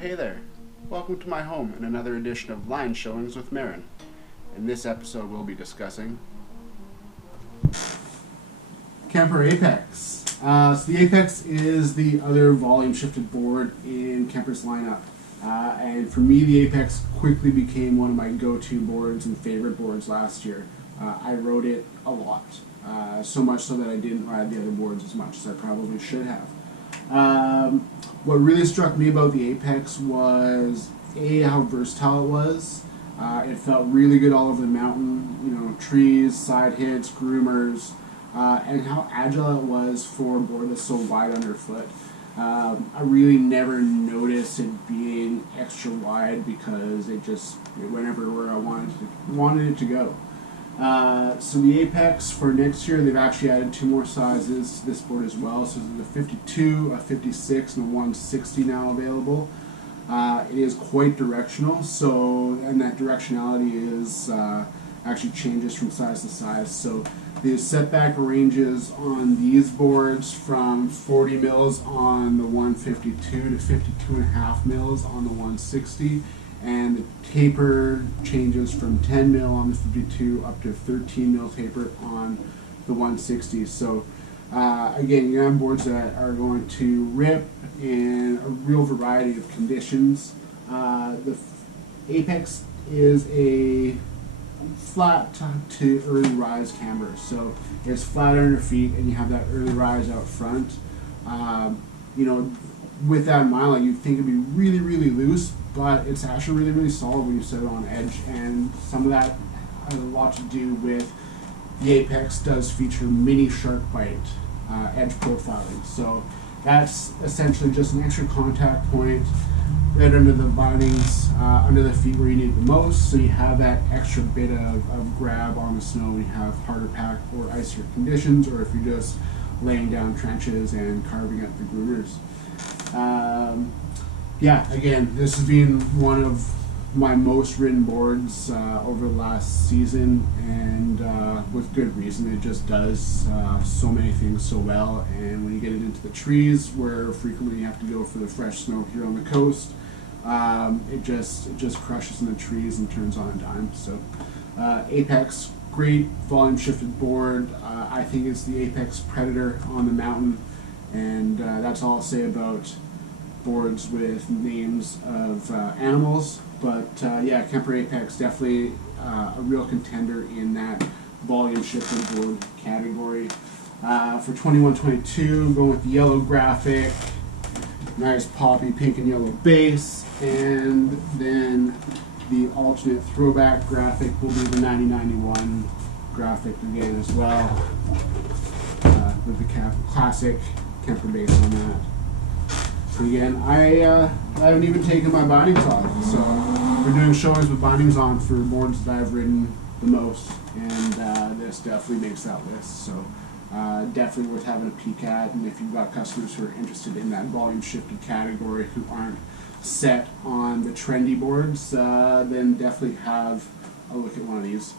Hey there. Welcome to my home and another edition of Line Showings with Marin. In this episode we'll be discussing Kemper Apex. So the Apex is the other volume shifted board in Kemper's lineup. And for me the Apex quickly became one of my go-to boards and favorite boards last year. I rode it a lot. So much so that I didn't ride the other boards as much as I probably should have. What really struck me about the Apex was how versatile it was. It felt really good all over the mountain, trees, side hits, groomers, and how agile it was for a board that's so wide underfoot. I really never noticed it being extra wide because it went everywhere I wanted it to go. So the Apex for next year, they've actually added 2 more sizes to this board as well. So there's a 52, a 56, and a 160 now available. It is quite directional, and that directionality is actually changes from size to size. So the setback ranges on these boards from 40 mils on the 152 to 52.5 mils on the 160. And the taper changes from 10 mil on the 52 up to 13 mil taper on the 160. So again, you have boards that are going to rip in a real variety of conditions. The Apex is a flat to early rise camber, so it's flat on your feet and you have that early rise out front. With that in mind, you'd think it'd be really, really loose, but it's actually really, really solid when you set it on edge, and some of that has a lot to do with the Apex does feature mini shark bite edge profiling. So that's essentially just an extra contact point right under the bindings, under the feet where you need it the most, so you have that extra bit of grab on the snow when you have harder pack or icier conditions, or if you're just laying down trenches and carving up the groomers. Again, this has been one of my most ridden boards over the last season, and with good reason. It just does so many things so well, and when you get it into the trees, where frequently you have to go for the fresh snow here on the coast, it just crushes in the trees and turns on a dime. So Apex, great volume shifted board. I think it's the Apex Predator on the mountain, and that's all I'll say about boards with names of animals. But Kemper Apex, definitely a real contender in that volume shifted board category. For 21-22, going with the yellow graphic, nice poppy pink and yellow base, and then the alternate throwback graphic will be the 9091 graphic again as well, with the classic Kemper base on that. Again, I haven't even taken my bindings off, so we're doing showings with bindings on for boards that I've ridden the most, and this definitely makes that list. So definitely worth having a peek at, and if you've got customers who are interested in that volume shifted category who aren't set on the trendy boards, then definitely have a look at one of these.